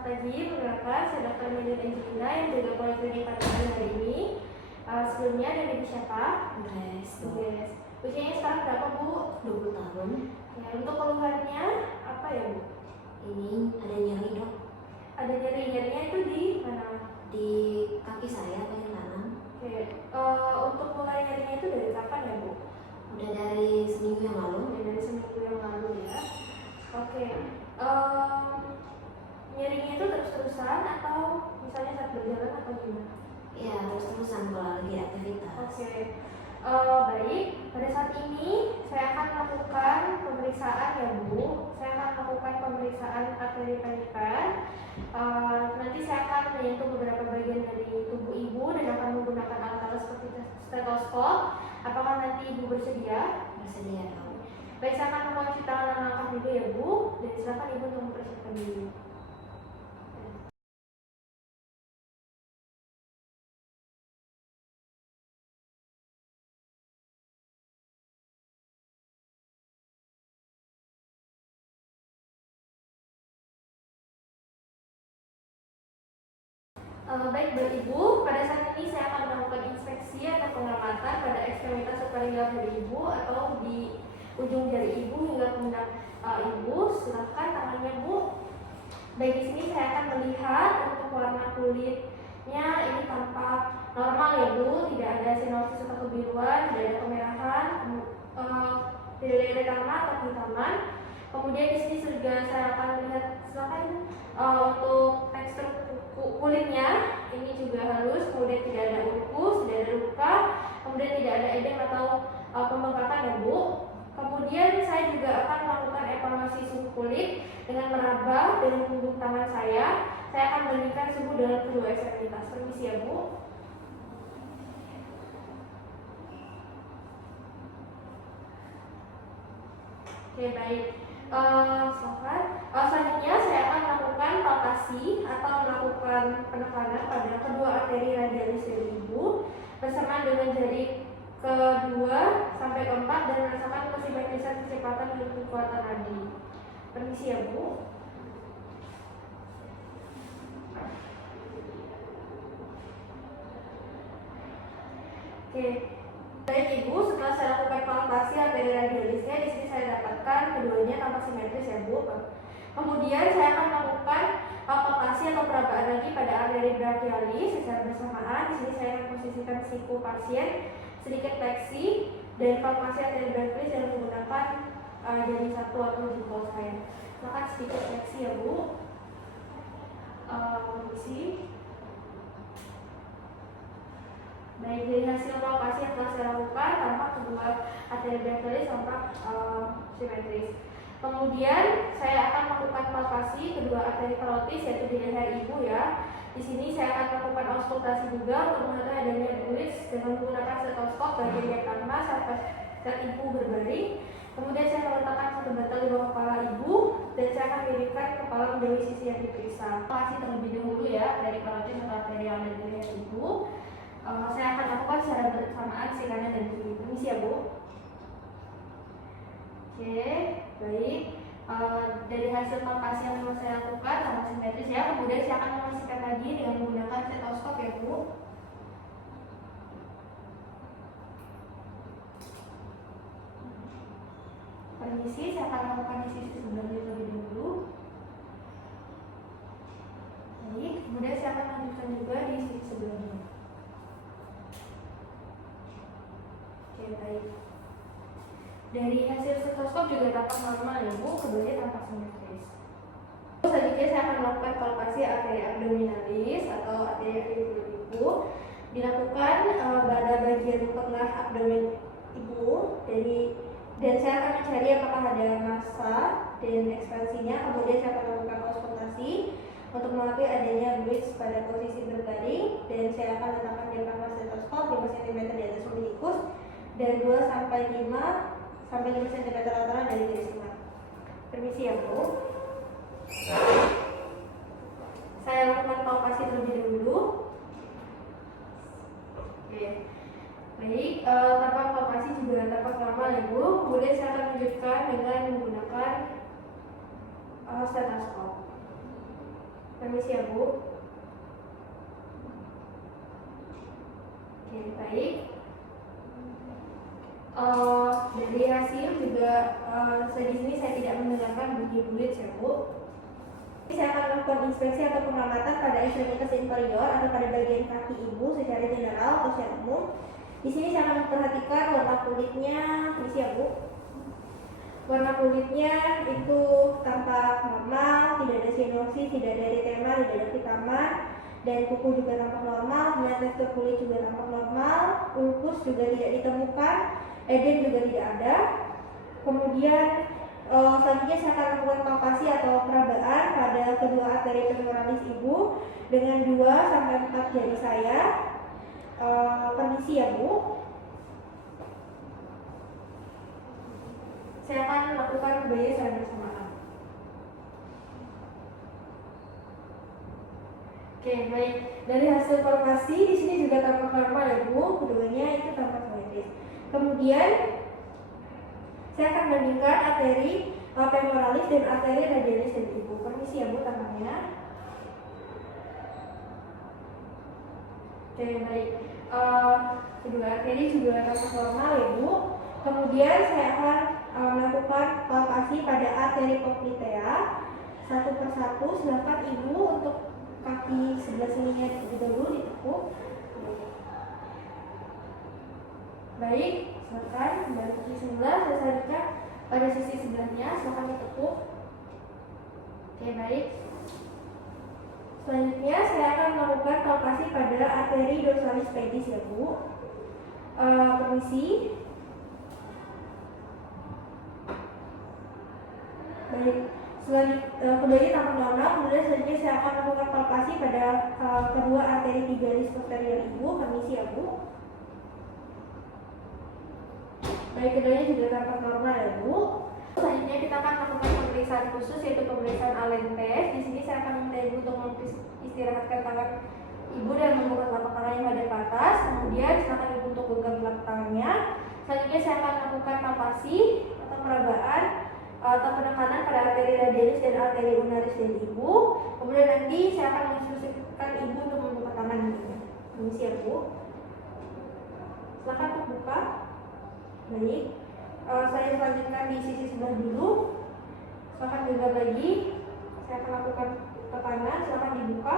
Selamat pagi, perkenalkan saya Dr. Medina Angelina yang juga poliklinik pada hari ini. Sebelumnya dari Ibu siapa? Grace. Usianya sekarang berapa, Bu? 20 tahun. Ya, untuk keluhannya apa ya, Bu? Ini ada nyeri, Dok. Ada nyerinya itu di mana? Di kaki saya paling kanan. Oke. Untuk mulai nyerinya itu dari kapan ya, Bu? Udah dari seminggu yang lalu. Ya, dari seminggu yang lalu ya. Oke. Nyerinya itu terus-terusan atau misalnya saat berjalan atau gimana? Ya, terus-terusan kalau lagi aktivitas. Oke. Baik, pada saat ini saya akan melakukan pemeriksaan ya, Bu. Saya akan melakukan pemeriksaan arteri perifer. Nanti saya akan menyentuh beberapa bagian dari tubuh Ibu dan akan menggunakan alat-alat seperti stetoskop. Apakah nanti Ibu bersedia? Bersedia, Dok. Baik, saya akan mencuci tangan dan langkah dulu ya, Bu. Dan silakan Ibu untuk mempersiapkan diri. Baik, Bapak Ibu, pada saat ini saya akan melakukan inspeksi atau pengamatan pada ekstremitas superior dari Ibu atau di ujung jari Ibu hingga pundak Ibu. Silakan tangannya, Bu. Baik, di sini saya akan melihat untuk warna kulitnya ini tampak normal ya, Bu. Tidak ada sinosis atau kebiruan, tidak ada kemerahan, tidak ada karena atau kehitaman. Kemudian di sini juga saya akan melihat, silakan untuk tekstur kulitnya ini juga halus, kemudian tidak ada ulkus, tidak ada luka, kemudian tidak ada edem atau pembengkakan ya, Bu. Kemudian saya juga akan melakukan evaluasi suhu kulit dengan meraba dengan punggung tangan saya. Saya akan bandingkan suhu dengan kedua ekstremitas. Permisi ya, Bu. Oke, baik. Selanjutnya saya akan melakukan palpasi atau melakukan penekanan pada kedua arteri radialis dari Ibu bersamaan dengan jari kedua sampai keempat dan merasakan kesimetrisan kecepatan dan kekuatan nadi. Permisi ya, Bu. Oke. Baik Ibu, setelah saya lakukan palpasi arteri radialisnya, di sini saya dapatkan keduanya tampak simetris ya, Bu. Kemudian saya akan melakukan palpasi atau perabaan lagi pada arteri brachialis secara bersamaan. Di sini saya akan posisikan siku pasien, sedikit fleksi dan palpasi arteri brachialis dengan menggunakan jari satu atau jempol saya. Silakan sedikit fleksi ya, Bu. Kondisi. Baik, dari hasil palpasi yang telah saya lakukan, tampak kedua arteri brachialis tampak simetris. Kemudian saya akan melakukan palpasi kedua arteri karotis yaitu di leher Ibu ya. Di sini saya akan melakukan auskultasi juga untuk mengetahui adanya bridge dengan menggunakan stetoskop bagian diafragma saat Ibu berbaring. Kemudian saya meletakkan satu bantal di bawah kepala Ibu dan saya akan miringkan kepala menjauhi sisi yang diperiksa. Palpasi terlebih dahulu ya dari karotis atau arteri yang ada di leher Ibu. Saya akan lakukan secara bersamaan si kanan dan kiri. Permisi ya, Bu. Oke, baik. Dari hasil palpasi yang telah saya lakukan tampak simetris ya. Kemudian saya akan memastikan lagi dengan menggunakan stetoskop ya, Bu. Permisi, saya akan lakukan di sisi sebelahnya terlebih dahulu. Baik, kemudian saya akan lanjutkan juga di sisi sebelahnya. Oke, baik. Dari hasil stetoskop juga tampak normal ya, Bu, keduanya tampak simetris. Selanjutnya saya akan melakukan palpasi arteri abdominalis atau arteri Ibu. Dilakukan pada bagian tengah abdomen Ibu dan saya akan mencari apakah ada massa dan ekspansinya. Kemudian saya akan melakukan auskultasi untuk mengetahui adanya bridge pada posisi berbaring dan saya akan letakkan diafragma stetoskop 5 cm di atas umbilicus dan 2 sampai 5 cm lateral dari garis emat. Permisi ya, Bu. Saya lakukan palpasi terlebih dahulu. Oke. Baik, tampak palpasi juga tampak normal ya, Bu. Kemudian saya akan lanjutkan dengan menggunakan stetoskop. Permisi ya Bu. Oke, baik. Dari hasil juga di sini saya tidak mendengarkan bunyi bulit ya Bu. Saya akan melakukan inspeksi atau pengamatan pada ekstremitas inferior atau pada bagian kaki ibu secara general atau secara umum. Di sini saya akan memperhatikan warna kulitnya, permisi ya Bu. Warna kulitnya itu tampak normal, tidak ada sinusoid, tidak ada eritema, tidak ada pitaman, dan kuku juga tampak normal, kemudian tekstur kulit juga tampak normal, ulkus juga tidak ditemukan, edem juga tidak ada. Kemudian selanjutnya saya akan melakukan palpasi atau perabaan pada kedua arteri femoralis ibu dengan 2-4 jari saya. Permisi ya Bu. Saya akan melakukan keduanya secara bersamaan. Oke, baik. Dari hasil palpasi di sini juga tampak normal ya Bu. Keduanya itu tampak simetris. Kemudian saya akan bandingkan arteri femoralis dan arteri radialis dari ibu. Permisi ya Bu tangannya. Oke, baik. Kedua arteri juga tampak normal ya Bu. Kemudian saya akan melakukan palpasi pada arteri poplitea satu persatu. Silakan ibu untuk kaki sebelah sininya terlebih dahulu ditekuk. Baik, silakan kembali ke sisi sebelah. Saya selanjutnya pada sisi sebelahnya, silakan ditekuk. Oke, baik. Selanjutnya saya akan melakukan palpasi pada arteri dorsalis pedis ya Bu. Permisi. Baik, keduanya tampak normal. Kemudian selanjutnya saya akan melakukan palpasi pada kedua arteri tibialis posterior ibu. Permisi ya Bu. Baik, keduanya juga tampak normal ya Bu. Selanjutnya kita akan melakukan pemeriksaan khusus yaitu pemeriksaan Allen test. Di sini saya akan meminta ibu untuk istirahatkan tangan ibu dan membuka telapak tangan yang hadap ke atas. Kemudian silakan ibu untuk genggam telapak tangannya. Selanjutnya saya akan melakukan palpasi atau perabaan atau penekanan pada arteri radialis dan arteri ulnaris dari ibu. Kemudian nanti saya akan menginstruksikan ibu untuk membuka tangan ini. Permisi ya Bu. Silakan untuk buka. Baik. Saya selanjutkan di sisi sebelah dulu. Silakan genggam lagi. Saya akan lakukan tekanan. Silakan dibuka.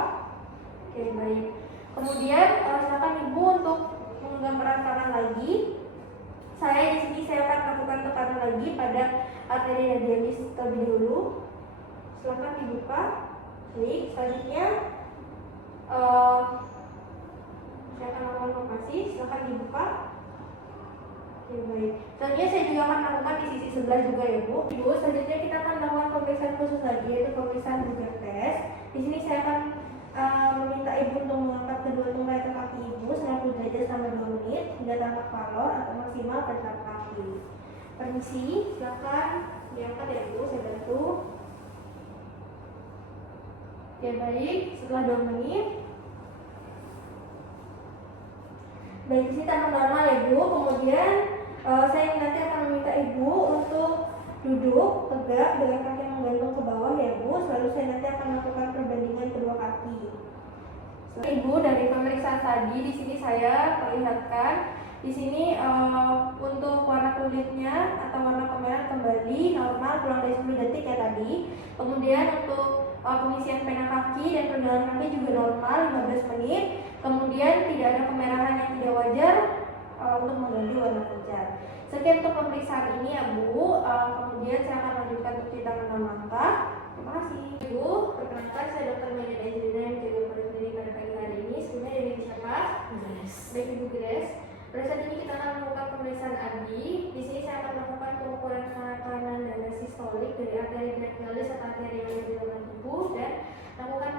Oke, baik. Kemudian silakan ibu untuk menggenggam erat tangan lagi. Saya di sini saya akan lakukan tekanan lagi pada arteri radialis terlebih dahulu. Silakan dibuka. Baik, selanjutnya saya akan lakukan palpasi. Silakan dibuka. Oke, baik. Selanjutnya saya juga akan melakukan di sisi sebelah juga ya Bu. Ibu, selanjutnya kita akan melakukan pemeriksaan khusus lagi yaitu pemeriksaan Buger test. Di sini saya akan meminta ibu untuk mengangkat kedua tungkai atau kaki ibu 90 derajat selama 2 menit hingga tampak palor atau maksimal pada telapak kaki. Permisi, silakan diangkat ya Bu, saya bantu. Ya baik, setelah 2 menit. Baik, di sini tampak normal ya Bu. Kemudian saya nanti akan meminta ibu untuk duduk tegak dengan kaki menggantung ke bawah ya Bu. Selalu saya nanti akan melakukan perbandingan kedua kaki. Ibu, dari pemeriksaan tadi di sini saya perlihatkan di sini untuk warna kulitnya atau warna kemerahan kembali normal kurang dari 10 detik ya tadi. Kemudian untuk pengisian pena kaki dan perjalanan kaki juga normal 15 menit. Kemudian tidak ada kemerahan yang tidak wajar untuk mengganti warna pucat. Sekian untuk pemeriksaan ini ya Bu. Kemudian saya akan lanjutkan untuk cuci tangan dan langkah. Terima kasih Ibu. Perkenalkan saya Dr. Medan Angelina yang menjadi pada klinik pada pagi hari ini. Sebelumnya dari siapa? Grace. Baik Ibu Grace. Pada saat ini kita akan melakukan pemeriksaan ABI. Di sini saya akan melakukan pengukuran kanan darah sistolik dari arteri brachialis atau arteri yang ada di dalam tubuh dan lakukan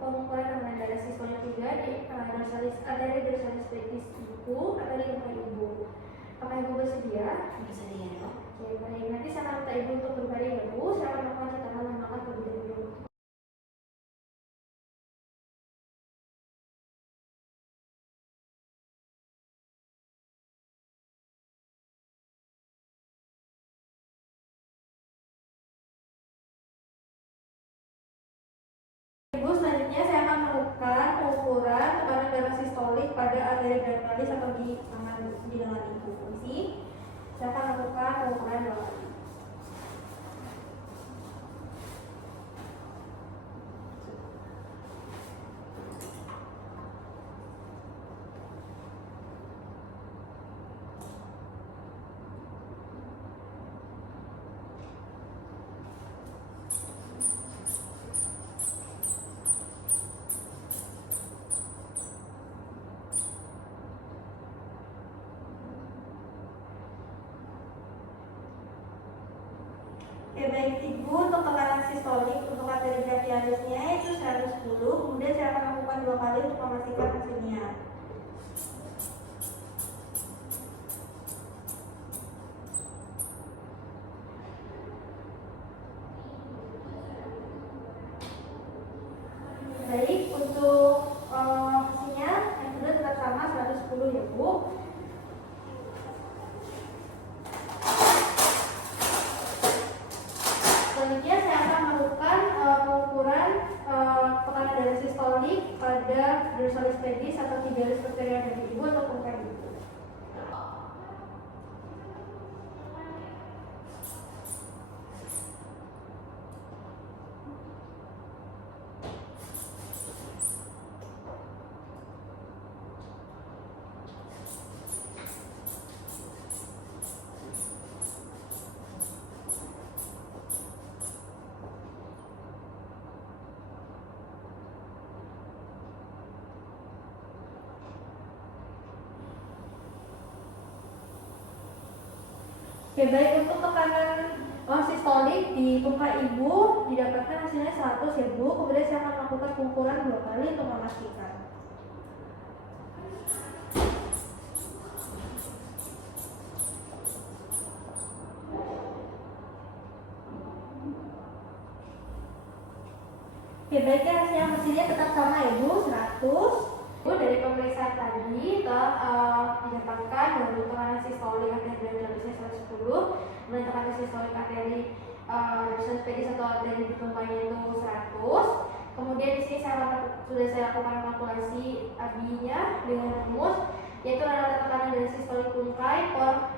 pengukuran tekanan darah sistolik juga di arteri dorsalis pedis ibu atau di lingkar ibu. Apakah ibu bersedia? Bersedia Dok. Oke, baik. Nanti saya akan minta ibu untuk berbaring ya Bu. Saya akan melakukan catatan dan langkah terlebih dahulu. Ibu, selanjutnya pada arteri brachialis atau di lengan ibu. Saya akan lakukan pengukuran 2 kali. Oke, baik ibu, untuk tekanan sistolik untuk arteri brachialisnya itu 110, kemudian saya akan lakukan 2 kali untuk memastikan hasilnya. Baik, untuk hasilnya yang kedua tetap sama 110 ya Bu. Selanjutnya saya akan melakukan pengukuran tekanan darah sistolik pada dorsalis pedis atau tibialis posterior dari ibu atau pungkai ibu. Oke, baik, untuk tekanan sistolik di pungkai ibu didapatkan hasilnya 100 ya Bu. Kemudian saya akan melakukan pengukuran 2 kali untuk memastikan. Oke, baiknya hasilnya tetap sama ya Bu, 100. Dari pemeriksaan tadi telah didapatkan bahwa tekanan sistolik arteri brachialisnya 110, kemudian tekanan sistolik arteri dorsalis pedis atau arteri di pungkainya itu 100. Kemudian di sini sudah saya lakukan kalkulasi AB-nya dengan rumus, yaitu rata-rata tekanan dari sistolik pungkai per